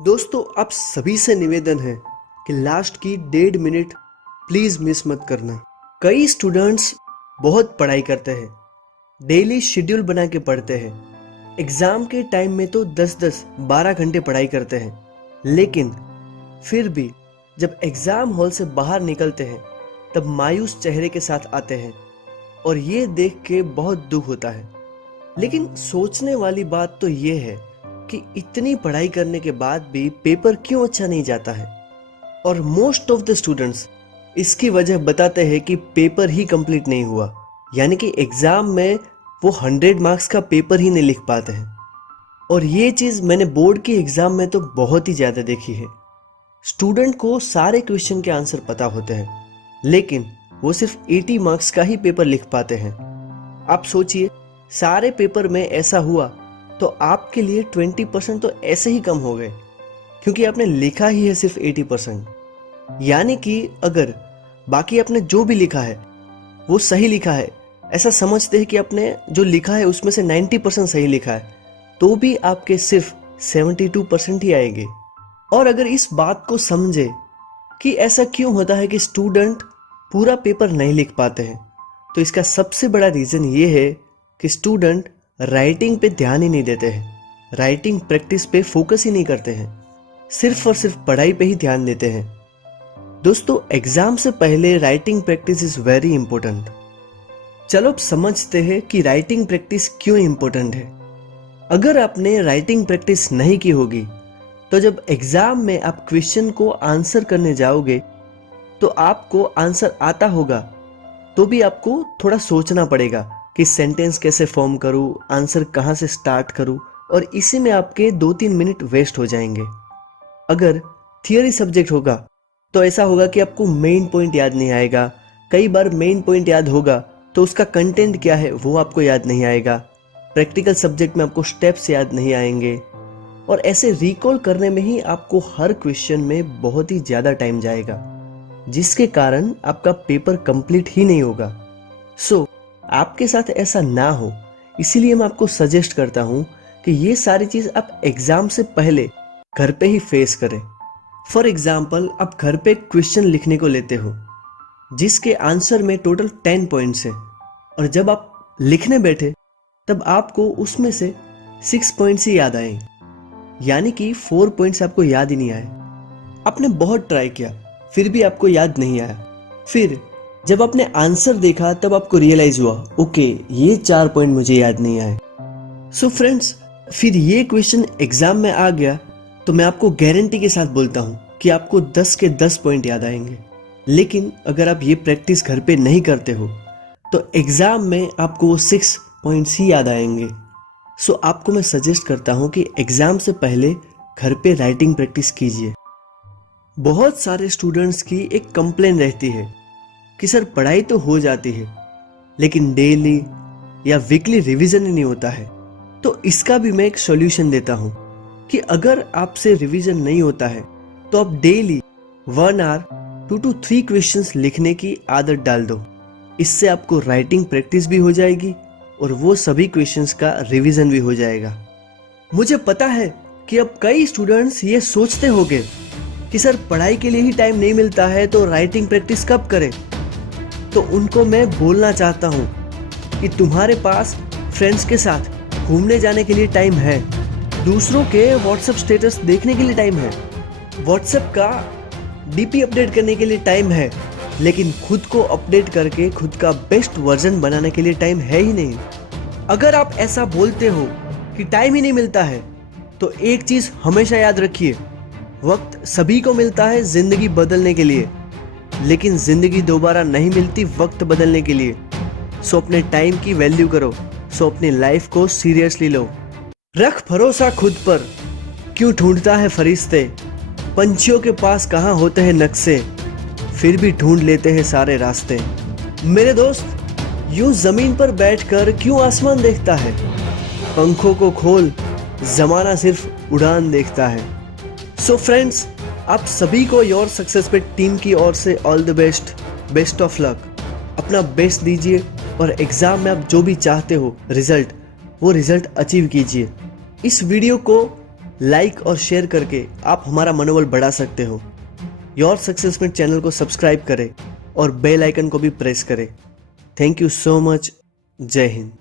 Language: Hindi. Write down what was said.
दोस्तों, आप सभी से निवेदन है कि लास्ट की 1.5 मिनट प्लीज़ मिस मत करना। कई स्टूडेंट्स बहुत पढ़ाई करते हैं, डेली शेड्यूल बना के पढ़ते हैं। एग्ज़ाम के टाइम में तो 10-10, 12 घंटे पढ़ाई करते हैं, लेकिन फिर भी जब एग्ज़ाम हॉल से बाहर निकलते हैं तब मायूस चेहरे के साथ आते हैं और ये देख के बहुत दुख होता है। लेकिन सोचने वाली बात तो ये है कि इतनी पढ़ाई करने के बाद भी पेपर क्यों अच्छा नहीं जाता है। और मोस्ट ऑफ द स्टूडेंट्स इसकी वजह बताते हैं कि पेपर ही कंप्लीट नहीं हुआ, यानी कि एग्ज़ाम में वो 100 मार्क्स का पेपर ही नहीं लिख पाते हैं। और ये चीज़ मैंने बोर्ड की एग्ज़ाम में तो बहुत ही ज़्यादा देखी है। स्टूडेंट को सारे क्वेश्चन के आंसर पता होते हैं, लेकिन वो सिर्फ 80 मार्क्स का ही पेपर लिख पाते हैं। आप सोचिए, सारे पेपर में ऐसा हुआ तो आपके लिए 20% तो ऐसे ही कम हो गए, क्योंकि आपने लिखा ही है सिर्फ 80%। यानी कि अगर बाकी आपने जो भी लिखा है वो सही लिखा है, ऐसा समझते हैं कि आपने जो लिखा है उसमें से 90% सही लिखा है, तो भी आपके सिर्फ 72% ही आएंगे। और अगर इस बात को समझे कि ऐसा क्यों होता है कि स्टूडेंट पूरा पेपर नहीं लिख पाते हैं, तो इसका सबसे बड़ा रीज़न ये है कि स्टूडेंट राइटिंग पे ध्यान ही नहीं देते हैं, राइटिंग प्रैक्टिस पे फोकस ही नहीं करते हैं, सिर्फ और सिर्फ पढ़ाई पे ही ध्यान देते हैं। दोस्तों, एग्जाम से पहले writing practice is very important. चलो अब समझते हैं कि राइटिंग प्रैक्टिस क्यों इंपॉर्टेंट है। अगर आपने राइटिंग प्रैक्टिस नहीं की होगी तो जब एग्जाम में आप क्वेश्चन को आंसर करने जाओगे तो आपको आंसर आता होगा तो भी आपको थोड़ा सोचना पड़ेगा कि सेंटेंस कैसे फॉर्म करूँ, आंसर कहाँ से स्टार्ट करूँ, और इसी में आपके 2-3 मिनट वेस्ट हो जाएंगे। अगर थियोरी सब्जेक्ट होगा तो ऐसा होगा कि आपको मेन पॉइंट याद नहीं आएगा। कई बार मेन पॉइंट याद होगा तो उसका कंटेंट क्या है वो आपको याद नहीं आएगा। प्रैक्टिकल सब्जेक्ट में आपको स्टेप्स याद नहीं आएंगे, और ऐसे रिकॉल करने में ही आपको हर क्वेश्चन में बहुत ही ज़्यादा टाइम जाएगा, जिसके कारण आपका पेपर कंप्लीट ही नहीं होगा। सो आपके साथ ऐसा ना हो, इसीलिए मैं आपको सजेस्ट करता हूँ कि ये सारी चीज़ आप एग्ज़ाम से पहले घर पे ही फेस करें। फॉर एग्ज़ाम्पल, आप घर पे क्वेश्चन लिखने को लेते हो जिसके आंसर में टोटल 10 पॉइंट्स हैं, और जब आप लिखने बैठे तब आपको उसमें से 6 पॉइंट्स ही याद आए, यानी कि 4 पॉइंट्स आपको याद ही नहीं आए। आपने बहुत ट्राई किया फिर भी आपको याद नहीं आया। फिर जब आपने आंसर देखा तब आपको रियलाइज हुआ, ओके ये 4 पॉइंट मुझे याद नहीं आए। सो फ्रेंड्स, फिर ये क्वेश्चन एग्जाम में आ गया तो मैं आपको गारंटी के साथ बोलता हूँ कि आपको 10 के 10 पॉइंट याद आएंगे। लेकिन अगर आप ये प्रैक्टिस घर पे नहीं करते हो तो एग्जाम में आपको वो 6 पॉइंट्स ही याद आएंगे। सो आपको मैं सजेस्ट करता हूँ कि एग्जाम से पहले घर पे राइटिंग प्रैक्टिस कीजिए। बहुत सारे स्टूडेंट्स की एक कंप्लेन रहती है कि सर पढ़ाई तो हो जाती है लेकिन डेली या वीकली रिवीजन ही नहीं होता है। तो इसका भी मैं एक सॉल्यूशन देता हूँ कि अगर आपसे रिवीजन नहीं होता है तो आप डेली 1 आवर 2 to 3 क्वेश्चंस लिखने की आदत डाल दो। इससे आपको राइटिंग प्रैक्टिस भी हो जाएगी और वो सभी क्वेश्चंस का रिवीजन भी हो जाएगा। मुझे पता है कि अब कई स्टूडेंट्स ये सोचते होंगे कि सर पढ़ाई के लिए ही टाइम नहीं मिलता है तो राइटिंग प्रैक्टिस कब करें। तो उनको मैं बोलना चाहता हूँ कि तुम्हारे पास फ्रेंड्स के साथ घूमने जाने के लिए टाइम है, दूसरों के व्हाट्सएप स्टेटस देखने के लिए टाइम है, व्हाट्सएप का डीपी अपडेट करने के लिए टाइम है, लेकिन खुद को अपडेट करके खुद का बेस्ट वर्जन बनाने के लिए टाइम है ही नहीं। अगर आप ऐसा बोलते हो कि टाइम ही नहीं मिलता है तो एक चीज़ हमेशा याद रखिए, वक्त सभी को मिलता है ज़िंदगी बदलने के लिए, लेकिन ज़िंदगी दोबारा नहीं मिलती वक्त बदलने के लिए। सो अपने टाइम की वैल्यू करो, सो अपनी लाइफ को सीरियसली लो। रख भरोसा खुद पर, क्यों ढूंढता है फरिश्ते, पंछियों के पास कहाँ होते हैं नक्शे, फिर भी ढूंढ लेते हैं सारे रास्ते। मेरे दोस्त, यूं जमीन पर बैठकर क्यों आसमान देखता है, पंखों को खोल, जमाना सिर्फ उड़ान देखता है। सो फ्रेंड्स, आप सभी को योर सक्सेस पे टीम की ओर से all the best, best of luck. अपना बेस्ट दीजिए और एग्ज़ाम में आप जो भी चाहते हो रिजल्ट, वो रिजल्ट अचीव कीजिए। इस वीडियो को लाइक और शेयर करके आप हमारा मनोबल बढ़ा सकते हो। योर सक्सेस मिनट चैनल को सब्सक्राइब करें और बेल आइकन को भी प्रेस करें। Thank you so much. जय हिंद।